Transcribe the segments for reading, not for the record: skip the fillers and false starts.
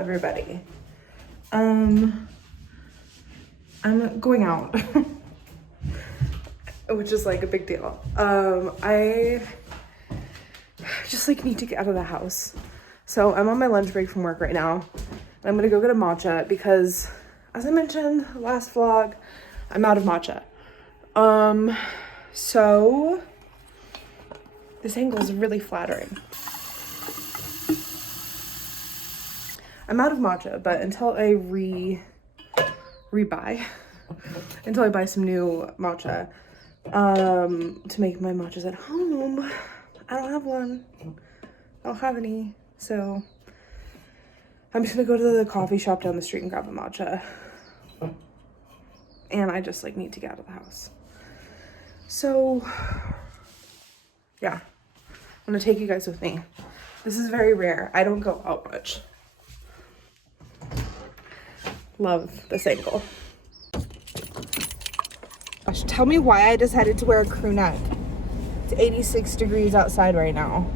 everybody. I'm going out, which is like a big deal. I just like need to get out of the house. So I'm on my lunch break from work right now. And I'm gonna go get a matcha because, as I mentioned last vlog, I'm out of matcha. So this angle is really flattering. I'm out of matcha, but until I until I buy some new matcha to make my matchas at home, I don't have one. I don't have any. So I'm just gonna go to the coffee shop down the street and grab a matcha. And I just like need to get out of the house. So yeah, I'm gonna take you guys with me. This is very rare. I don't go out much. Love this angle. Gosh, tell me why I decided to wear a crew neck. It's 86 degrees outside right now.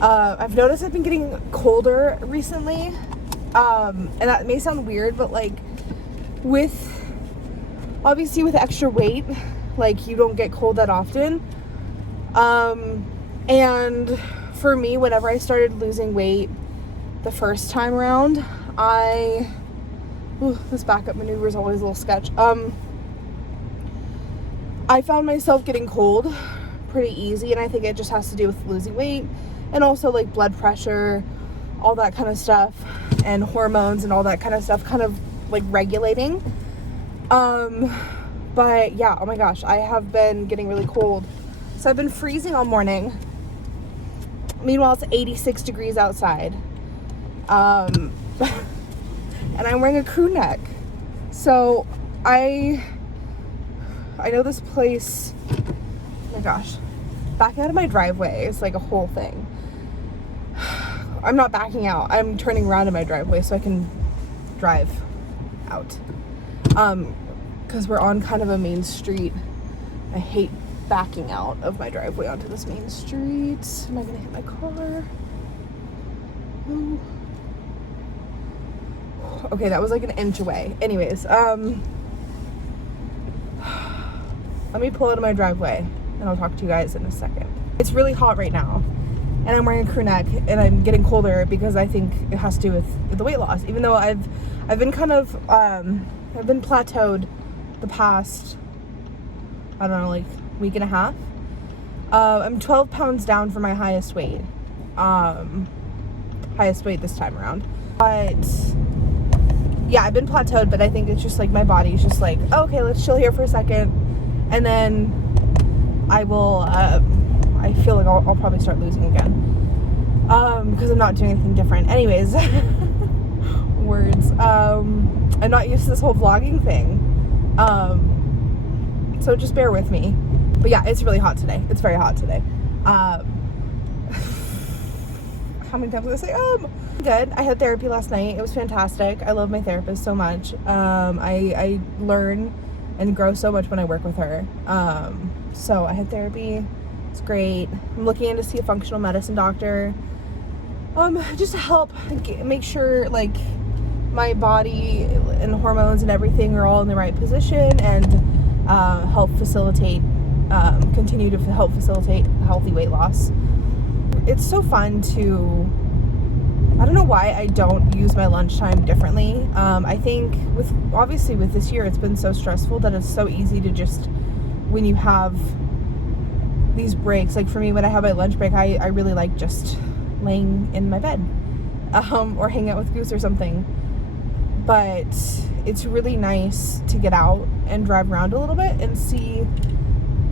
I've noticed I've been getting colder recently. And that may sound weird, but like obviously with extra weight, like you don't get cold that often. And for me, whenever I started losing weight the first time around, this backup maneuver is always a little sketch. I found myself getting cold pretty easy, and I think it just has to do with losing weight and also like blood pressure, all that kind of stuff, and hormones and all that kind of stuff kind of like regulating. But yeah, oh my gosh, I have been getting really cold. So I've been freezing all morning. Meanwhile, it's 86 degrees outside. And I'm wearing a crew neck. So I know this place, oh my gosh, backing out of my driveway is like a whole thing. I'm not backing out, I'm turning around in my driveway so I can drive out. Because we're on kind of a main street. I hate backing out of my driveway onto this main street. Am I gonna hit my car? Ooh. Okay, that was like an inch away. Anyways, let me pull out of my driveway and I'll talk to you guys in a second. It's really hot right now and I'm wearing a crew neck and I'm getting colder because I think it has to do with the weight loss. Even though I've been kind of, I've been plateaued the past, I don't know, like week and a half. I'm 12 pounds down from my highest weight. Highest weight this time around. But yeah, I've been plateaued, but I think it's just like my body's just like, oh, okay, let's chill here for a second. And then I will, I feel like I'll probably start losing again. Because I'm not doing anything different. Anyways, words. I'm not used to this whole vlogging thing. So just bear with me. But yeah, it's really hot today. It's very hot today. How many times did I say, Good. I had therapy last night. It was fantastic. I love my therapist so much. I learn and grow so much when I work with her. So I had therapy. It's great. I'm looking in to see a functional medicine doctor. Just to help make sure like my body and hormones and everything are all in the right position and help facilitate, continue to help facilitate healthy weight loss. It's so fun to, I don't know why I don't use my lunchtime differently. I think obviously with this year, it's been so stressful that it's so easy to just, when you have these breaks, like for me, when I have my lunch break, I really like just laying in my bed, or hang out with Goose or something. But it's really nice to get out and drive around a little bit and see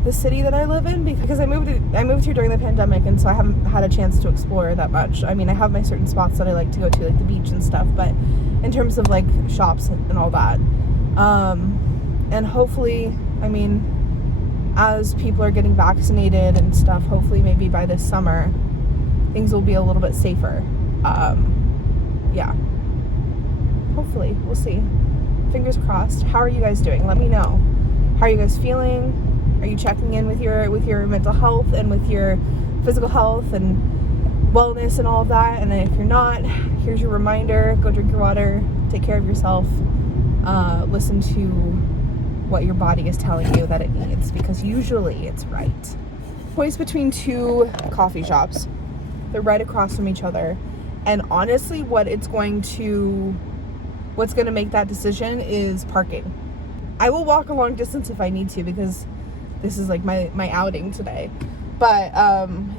the city that I live in, because I moved here during the pandemic, and so I haven't had a chance to explore that much. I mean, I have my certain spots that I like to go to, like the beach and stuff, but in terms of like shops and all that, and hopefully, I mean, as people are getting vaccinated and stuff, hopefully maybe by this summer things will be a little bit safer. Yeah, hopefully, we'll see. Fingers crossed. How are you guys doing? Let me know. How are you guys feeling? Are you checking in with your mental health and with your physical health? And wellness and all of that. And if you're not, here's your reminder: go drink your water, take care of yourself, listen to what your body is telling you that it needs, because usually it's right. Choice between two coffee shops. They're right across from each other, and honestly what's going to make that decision is parking. I will walk a long distance if I need to, because this is like my outing today, but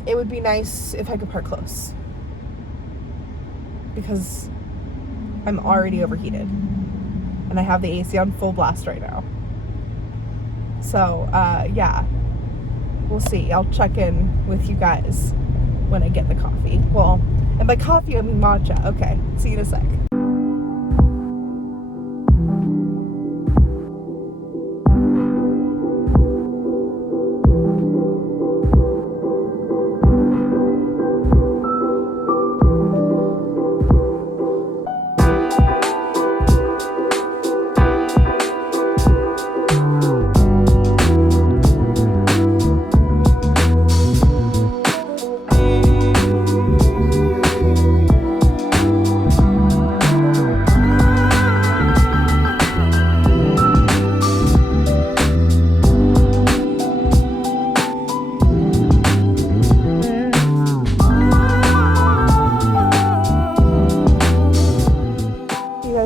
it would be nice if I could park close, because I'm already overheated and I have the AC on full blast right now. So yeah, we'll see. I'll check in with you guys when I get the coffee. Well, and by coffee I mean matcha. Okay, see you in a sec.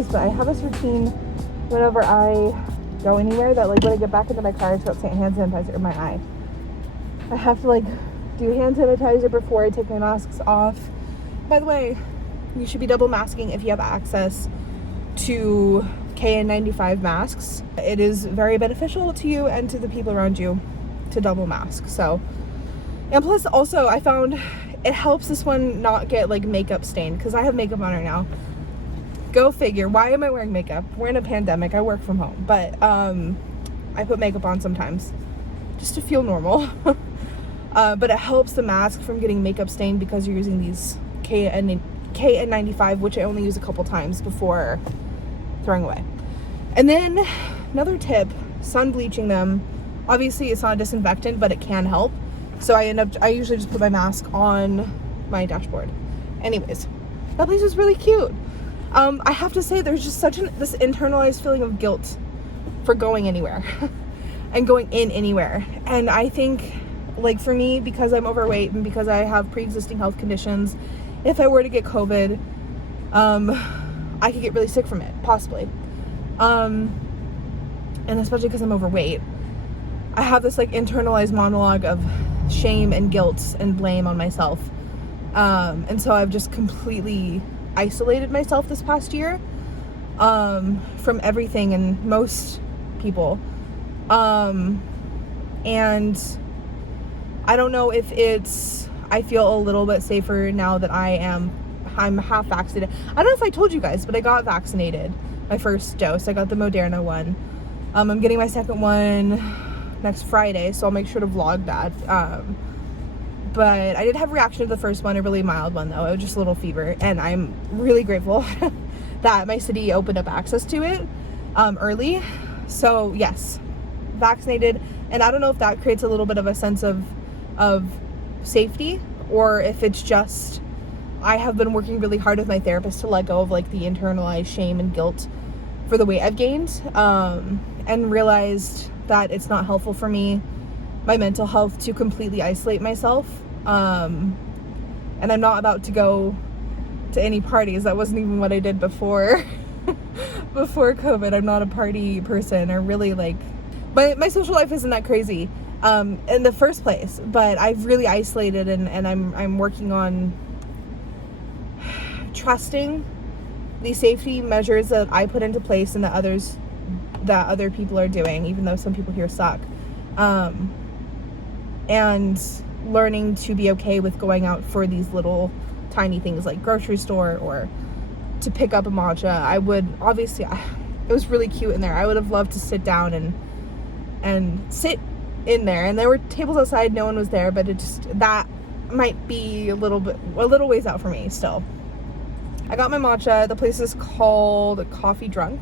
But I have this routine whenever I go anywhere, that like when I get back into my car, I start saying hand sanitizer in my eye. I have to like do hand sanitizer before I take my masks off. By the way, you should be double masking if you have access to KN95 masks. It is very beneficial to you and to the people around you to double mask. So, and plus also I found it helps this one not get like makeup stained, because I have makeup on right now. Go figure. Why am I wearing makeup? We're in a pandemic. I work from home, but I put makeup on sometimes just to feel normal. But it helps the mask from getting makeup stained, because you're using these KN95, which I only use a couple times before throwing away. And then another tip: sun bleaching them. Obviously it's not a disinfectant, but it can help. So I usually just put my mask on my dashboard. Anyways, that place was really cute. I have to say, there's just this internalized feeling of guilt for going anywhere and going in anywhere. And I think, like for me, because I'm overweight and because I have pre-existing health conditions, if I were to get COVID, I could get really sick from it, possibly. And especially because I'm overweight, I have this like internalized monologue of shame and guilt and blame on myself. And so I've just completely isolated myself this past year from everything and most people. And I don't know if I feel a little bit safer now that I'm half vaccinated. I don't know if I told you guys, but I got vaccinated, my first dose. I got the Moderna one. I'm getting my second one next Friday, so I'll make sure to vlog that. But I did have a reaction to the first one, a really mild one though. It was just a little fever, and I'm really grateful that my city opened up access to it early. So yes, vaccinated, and I don't know if that creates a little bit of a sense of safety, or if it's just I have been working really hard with my therapist to let go of like the internalized shame and guilt for the weight I've gained, and realized that it's not helpful for me, my mental health, to completely isolate myself. And I'm not about to go to any parties. That wasn't even what I did before before COVID. I'm not a party person, or really like my social life isn't that crazy in the first place, but I've really isolated, and I'm working on trusting the safety measures that I put into place and that other people are doing, even though some people here suck. And learning to be okay with going out for these little tiny things like grocery store or to pick up a matcha. I would obviously, it was really cute in there. I would have loved to sit down and sit in there, and there were tables outside, no one was there, but that might be a little ways out for me still. I got my matcha. The place is called Coffee Drunk.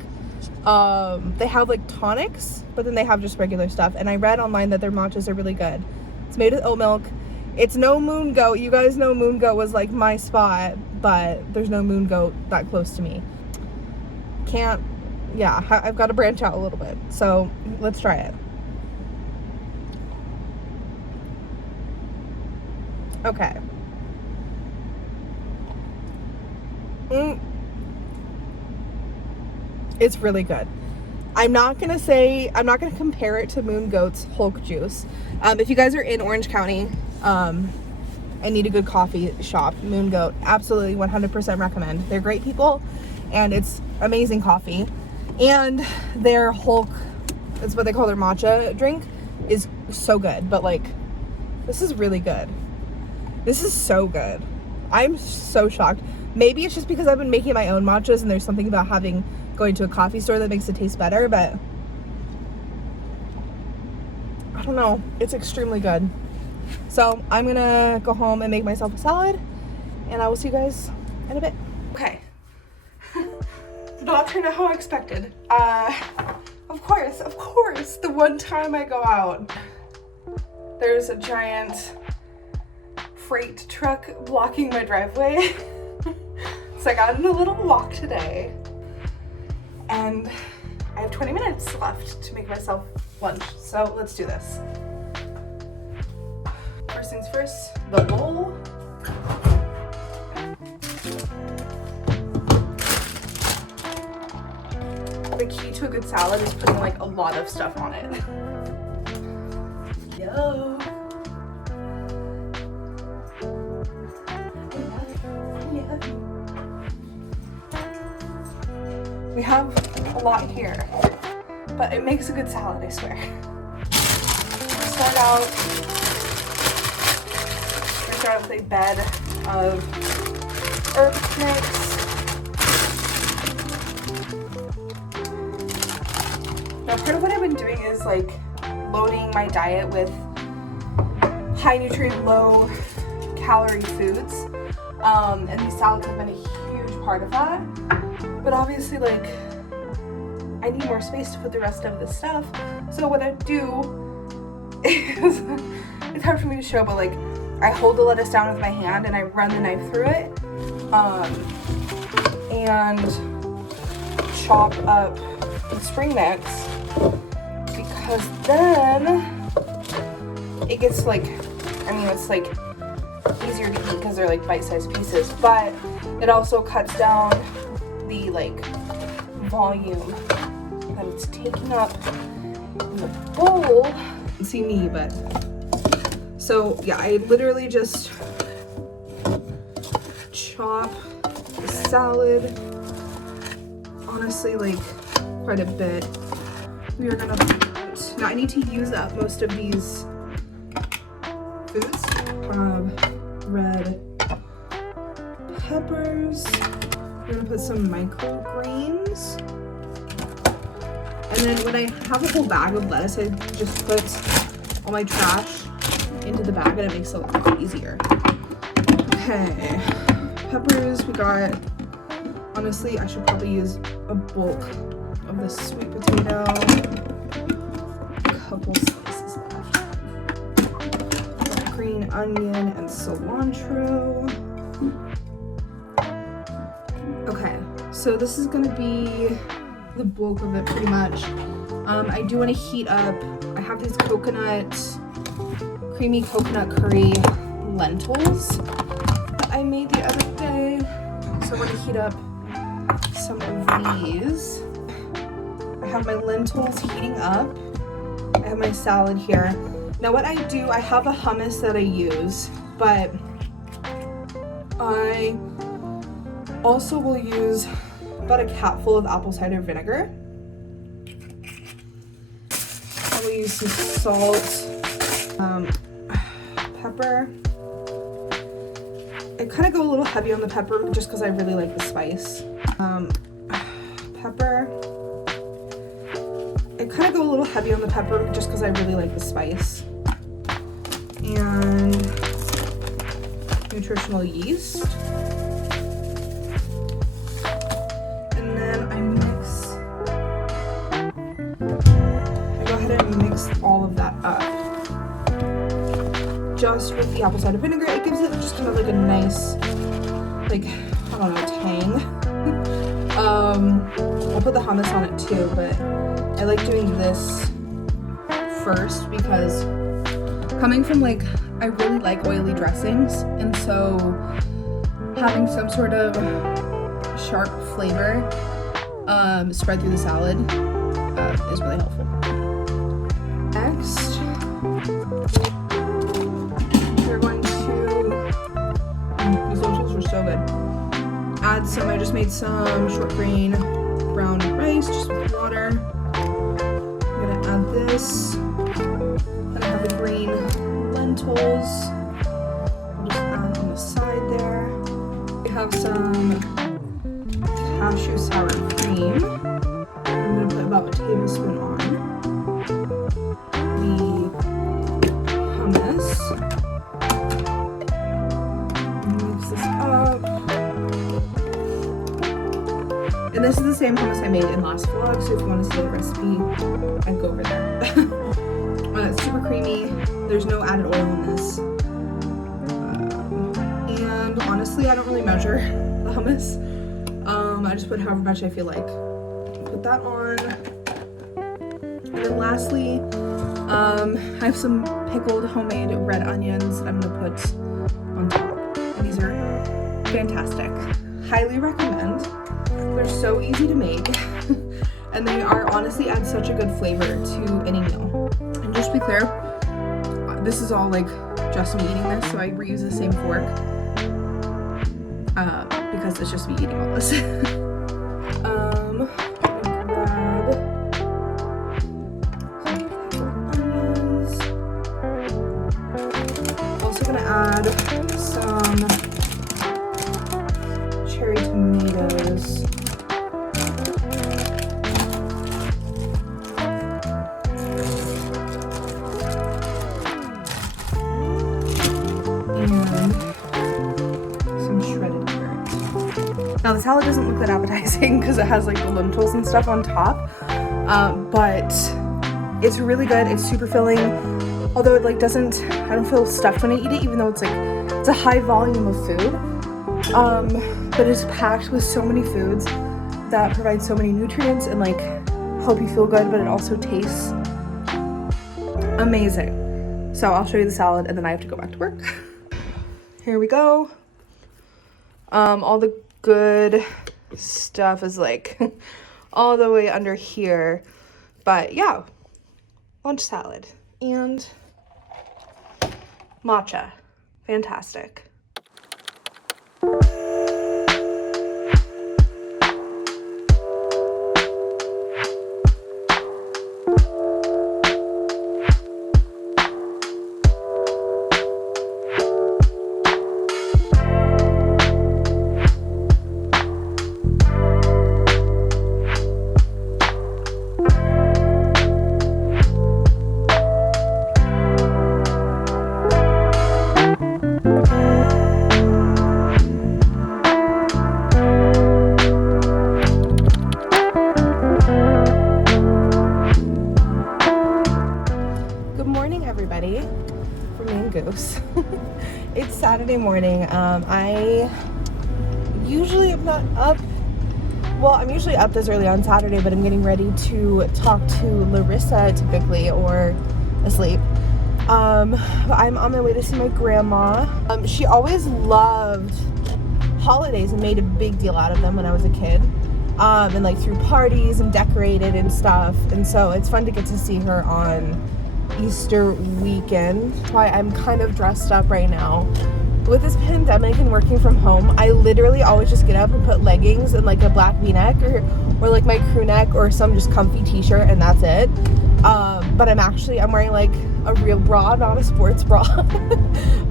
They have like tonics, but then they have just regular stuff, and I read online that their matchas are really good. It's made with oat milk, It's no moon goat. You guys know moon goat was like my spot, but there's no moon goat that close to me. Can't, yeah, I've got to branch out a little bit. So let's try it. Okay. It's really good. I'm not gonna compare it to Moon Goat's Hulk juice. If you guys are in Orange County, and need a good coffee shop, Moon Goat, absolutely 100% recommend. They're great people, and it's amazing coffee. And their Hulk, that's what they call their matcha drink, is so good. But like, this is really good. This is so good. I'm so shocked. Maybe it's just because I've been making my own matchas and there's something about going to a coffee store that makes it taste better, but I don't know. It's extremely good. So I'm gonna go home and make myself a salad, and I will see you guys in a bit. Okay. Not turned out how I expected. Of course, the one time I go out, there's a giant freight truck blocking my driveway. So I got in a little walk today, and I have 20 minutes left to make myself lunch. So let's do this. First things first, the bowl. The key to a good salad is putting like a lot of stuff on it. Yo. We have a lot here, but it makes a good salad, I swear. Start out with a bed of herb mix. Now, part of what I've been doing is like loading my diet with high nutrient, low calorie foods, and these salads have been a huge part of that. But obviously, like, I need more space to put the rest of this stuff. So what I do is, it's hard for me to show, but like, I hold the lettuce down with my hand and I run the knife through it, and chop up the spring mix, because then it gets like, it's like easier to eat because they're like bite-sized pieces, but it also cuts down the like volume that it's taking up in the bowl. You can see me, but so yeah, I literally just chop the salad, honestly, like quite a bit. We are gonna put, now I need to use up most of these foods. Red peppers. We're gonna put some microgreens. And then when I have a whole bag of lettuce, I just put all my trash into the bag and it makes it a lot easier. Okay, peppers, we got, honestly, I should probably use a bulk of this sweet potato. A couple slices left. Green onion and cilantro. Okay, so this is gonna be the bulk of it pretty much. I do want to heat up, I have these creamy coconut curry lentils that I made the other day. So I'm gonna heat up some of these. I have my lentils heating up. I have my salad here. Now what I do, I have a hummus that I use, but I also will use about a capful of apple cider vinegar. I will use some salt, pepper. I kind of go a little heavy on the pepper just because I really like the spice. Pepper. I kind of go a little heavy on the pepper just because I really like the spice. And nutritional yeast. And then I go ahead and mix all of that up. just with the apple cider vinegar. It gives it just kind of like a nice, like, I don't know, tang. I'll put the hummus on it too, but I like doing this first because coming from like, I really like oily dressings, and so having some sort of sharp flavor spread through the salad is really helpful. Next, we're going to, these lentils were so good. Add some, I just made some short grain brown rice just with water. I'm gonna add this. Then I have the green lentils. I'll just add on the side there. We have some cashew sour cream. I'm gonna put about a tablespoon on. The hummus. Mix this up. And this is the same hummus I made in last vlog, so if you want to see the recipe, I'd go over there. It's super creamy. There's no added oil in this. And honestly, I don't really measure the hummus. I just put however much I feel like. Put that on. And then lastly, I have some pickled homemade red onions that I'm gonna put on top. And these are fantastic. Highly recommend. They're so easy to make, and they are honestly add such a good flavor to any meal. And just to be clear, this is all like just me eating this, so I reuse the same fork because it's just me eating all this. I'm gonna grab some onions. Also gonna add some cherry tomatoes. Now the salad doesn't look that appetizing because it has like the lentils and stuff on top, but it's really good. It's super filling, although it like doesn't, I don't feel stuffed when I eat it, even though it's like, it's a high volume of food, but it's packed with so many foods that provide so many nutrients and like help you feel good, but it also tastes amazing. So I'll show you the salad and then I have to go back to work. Here we go. All the good stuff is like all the way under here, but yeah, lunch salad and matcha, fantastic. It's Saturday morning. I usually am not up. Well, I'm usually up this early on Saturday, but I'm getting ready to talk to Larissa typically, or asleep. But I'm on my way to see my grandma. She always loved holidays and made a big deal out of them when I was a kid. And like threw parties and decorated and stuff. And so it's fun to get to see her on Easter weekend. That's why I'm kind of dressed up right now. With this pandemic and working from home, I literally always just get up and put leggings and like a black v-neck or like my crew neck or some just comfy t-shirt, and that's it. But I'm wearing like a real bra, not a sports bra.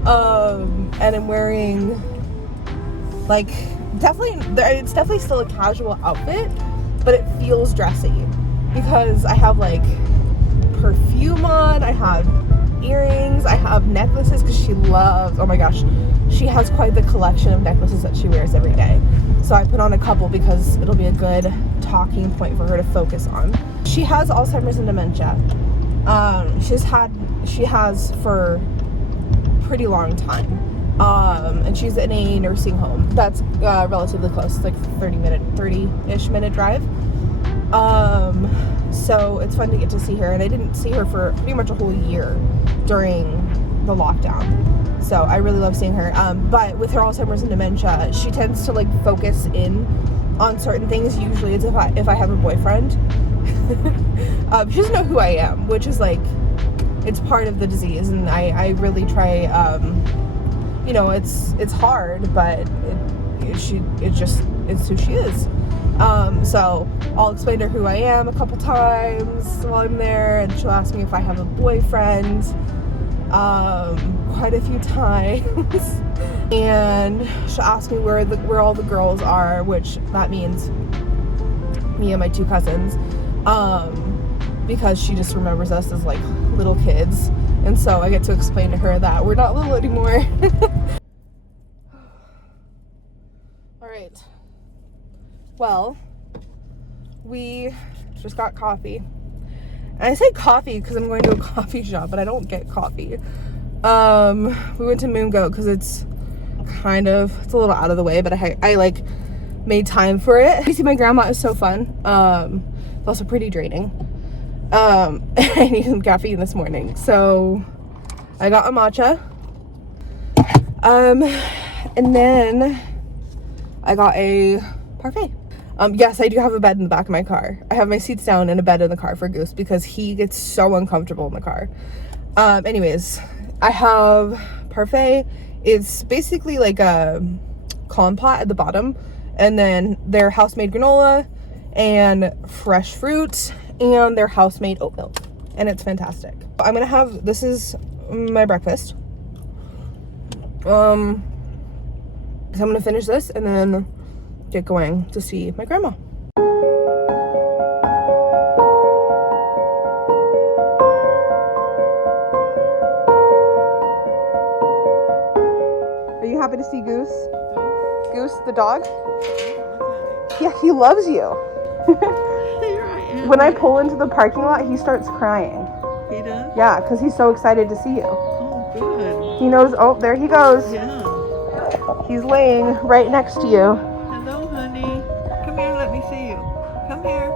And I'm wearing like it's definitely still a casual outfit, but it feels dressy because I have like perfume on, I have earrings, I have necklaces because she loves, oh my gosh, she has quite the collection of necklaces that she wears every day. So I put on a couple because it'll be a good talking point for her to focus on. She has Alzheimer's and dementia. She has for pretty long time. And she's in a nursing home that's relatively close. It's like 30-ish minute drive. So it's fun to get to see her, and I didn't see her for pretty much a whole year during the lockdown. So I really love seeing her. But with her Alzheimer's and dementia, she tends to like focus in on certain things. Usually it's if I have a boyfriend. She doesn't know who I am, which is like, it's part of the disease, and I really try, you know, it's hard, but it's who she is. So I'll explain to her who I am a couple times while I'm there, and she'll ask me if I have a boyfriend, quite a few times. And she'll ask me where all the girls are, which that means me and my 2 cousins, because she just remembers us as like little kids, and so I get to explain to her that we're not little anymore. All right. Well, we just got coffee. And I say coffee because I'm going to a coffee shop, but I don't get coffee. We went to Moon Goat because it's a little out of the way, but I like made time for it. You see, my grandma is so fun. It's also pretty draining. I need some caffeine this morning, so I got a matcha. And then I got a parfait. Yes, I do have a bed in the back of my car. I have my seats down and a bed in the car for Goose because he gets so uncomfortable in the car. Anyways, I have parfait. It's basically like a compote at the bottom, and then their house-made granola and fresh fruit and their house-made oat milk, and it's fantastic. I'm gonna have, this is my breakfast. So I'm gonna finish this and then get going to see my grandma. Are you happy to see Goose? Goose, the dog? Yeah, he loves you. Here I am. When I pull into the parking lot, he starts crying. He does? Yeah, because he's so excited to see you. Oh, good. He knows, oh, there he goes. Yeah. He's laying right next to you. Hello, honey. Come here, let me see you. Come here.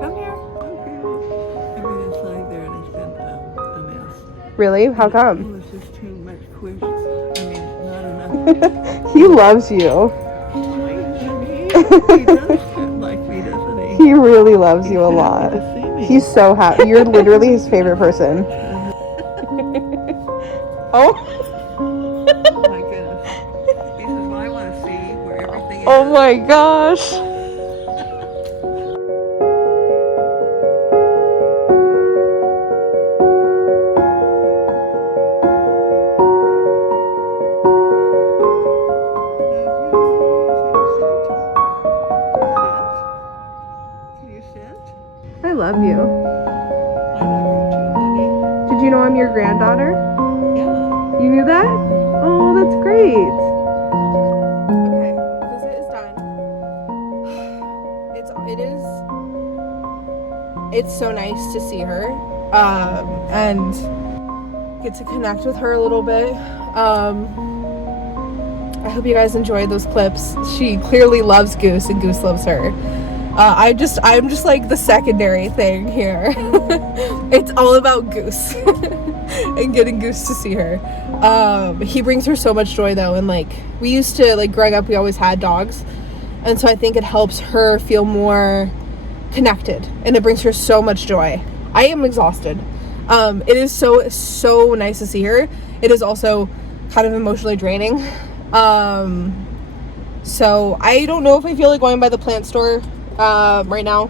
Come here. Okay. I've been inside there and it's been a mess. Really? How come? It was just too much push. I mean, not enough. He loves you. He does like me, doesn't he? He really loves you a He's lot. happy to see me. He's so happy. You're literally his favorite person. Oh. Oh my goodness. He says, well, I want to see where everything is. Oh my gosh. Can you sit? I love you. I love you too, honey. Did you know I'm your granddaughter? Yeah. You knew that? Oh, that's great. Okay, visit is done. It's so nice to see her, and get to connect with her a little bit. I hope you guys enjoyed those clips. She clearly loves Goose, and Goose loves her. I'm just like the secondary thing here. It's all about Goose and getting Goose to see her. He brings her so much joy though, and like we used to, like growing up, we always had dogs, and so I think it helps her feel more connected, and it brings her so much joy. I am exhausted. It is so nice to see her. It is also kind of emotionally draining. So I don't know if I feel like going by the plant store right now,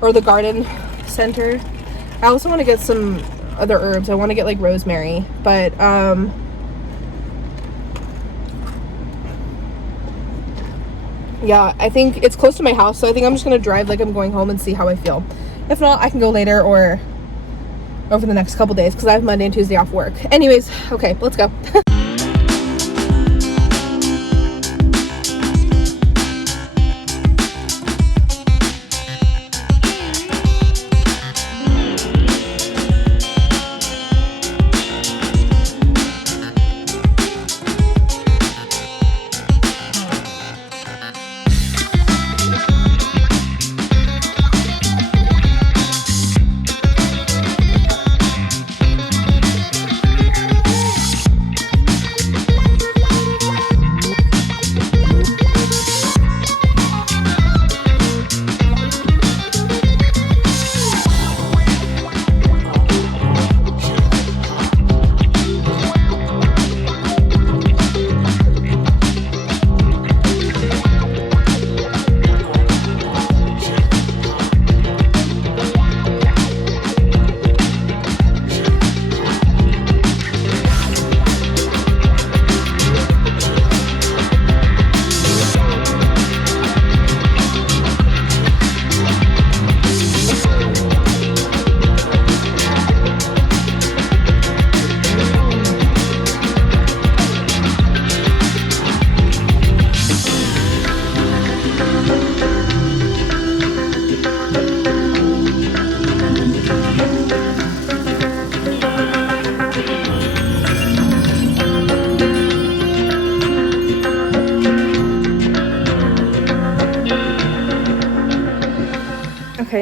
or the garden center. I also want to get some other herbs. I want to get like rosemary, but yeah, I think it's close to my house, so I think I'm just gonna drive like I'm going home and see how I feel. If not, I can go later or over the next couple days because I have Monday and Tuesday off work. Anyways, okay, let's go.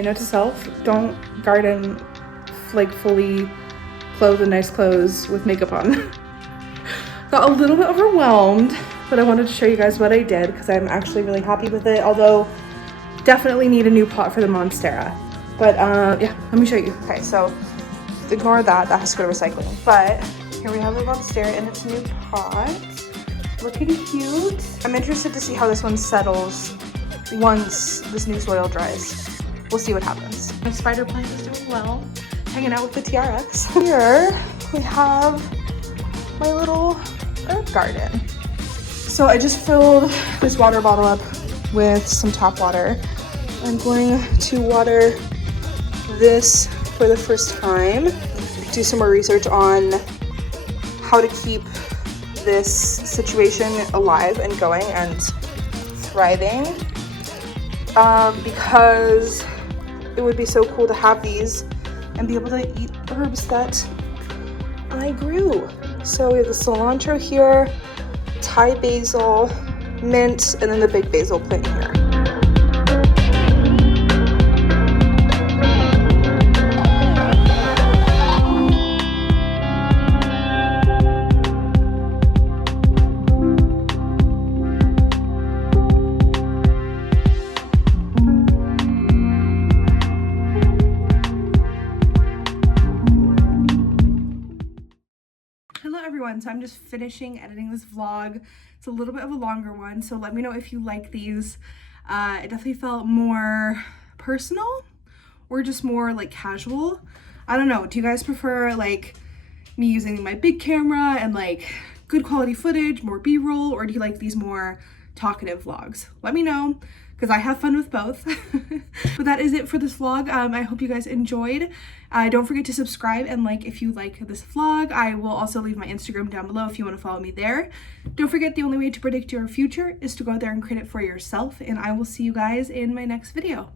note to self, don't garden like fully clothed in nice clothes with makeup on. Got a little bit overwhelmed, but I wanted to show you guys what I did because I'm actually really happy with it, although definitely need a new pot for the Monstera. But yeah, let me show you. Okay, so ignore that, that has to go to recycling. But here we have the Monstera in its new pot. Looking cute. I'm interested to see how this one settles once this new soil dries. We'll see what happens. My spider plant is doing well, hanging out with the TRX. Here we have my little herb garden. So I just filled this water bottle up with some tap water. I'm going to water this for the first time, do some more research on how to keep this situation alive and going and thriving, because it would be so cool to have these and be able to eat herbs that I grew. So we have the cilantro here, Thai basil, mint, and then the big basil plant here. Hello everyone, so I'm just finishing editing this vlog. It's a little bit of a longer one, so let me know if you like these. It definitely felt more personal or just more like casual. I don't know, do you guys prefer like me using my big camera and like good quality footage, more b-roll, or do you like these more talkative vlogs? Let me know, because I have fun with both. But that is it for this vlog. I hope you guys enjoyed. Don't forget to subscribe and like if you like this vlog. I will also leave my Instagram down below if you want to follow me there. Don't forget, the only way to predict your future is to go out there and create it for yourself, and I will see you guys in my next video.